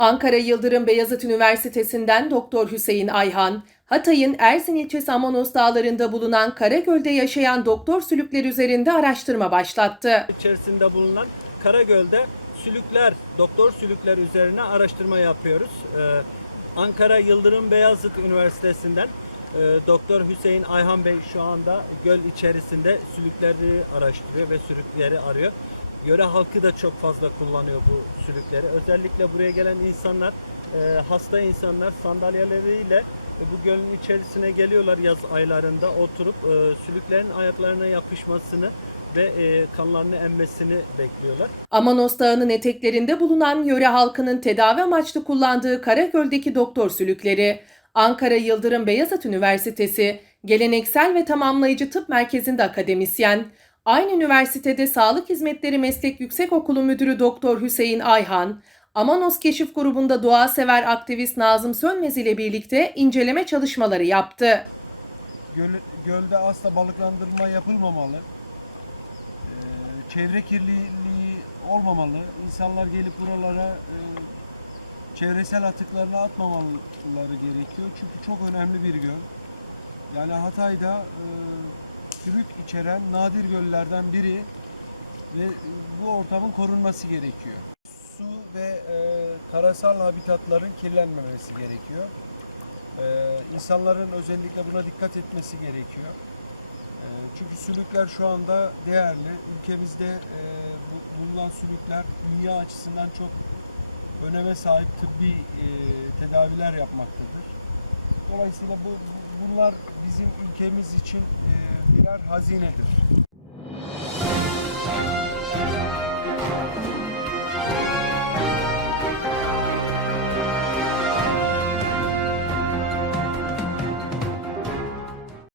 Ankara Yıldırım Beyazıt Üniversitesi'nden Doktor Hüseyin Ayhan, Hatay'ın Erzin ilçesi Amanos dağlarında bulunan Karagöl'de yaşayan doktor sülükler üzerinde araştırma başlattı. içerisinde bulunan Karagöl'de sülükler, doktor sülükler üzerine araştırma yapıyoruz. Ee, Ankara Yıldırım Beyazıt Üniversitesi'nden e, Doktor Hüseyin Ayhan Bey şu anda göl içerisinde sülükleri araştırıyor ve sülükleri arıyor. Yöre halkı da çok fazla kullanıyor bu sülükleri. Özellikle buraya gelen insanlar, e, hasta insanlar sandalyeleriyle e, bu gölün içerisine geliyorlar yaz aylarında oturup e, sülüklerin ayaklarına yapışmasını ve e, kanlarını emmesini bekliyorlar. Amanos Dağı'nın eteklerinde bulunan yöre halkının tedavi amaçlı kullandığı Karagöl'deki doktor sülükleri, Ankara Yıldırım Beyazıt Üniversitesi Geleneksel ve Tamamlayıcı Tıp Merkezi'nde akademisyen, aynı üniversitede Sağlık Hizmetleri Meslek Yüksekokulu Müdürü Doktor Hüseyin Ayhan, Amanos Keşif Grubu'nda doğa sever aktivist Nazım Sönmez ile birlikte inceleme çalışmaları yaptı. Göl, gölde asla balıklandırma yapılmamalı. Ee, çevre kirliliği olmamalı. İnsanlar gelip buralara e, çevresel atıklarını atmamaları gerekiyor. Çünkü çok önemli bir göl. Yani Hatay'da e, sülük içeren nadir göllerden biri ve bu ortamın korunması gerekiyor. Su ve e, karasal habitatların kirlenmemesi gerekiyor. Ee, insanların özellikle buna dikkat etmesi gerekiyor. Ee, çünkü sülükler şu anda değerli. Ülkemizde e, bu- bulunan sülükler dünya açısından çok öneme sahip tıbbi e, tedaviler yapmaktadır. Dolayısıyla bu- bunlar bizim ülkemiz için e, birer hazinedir.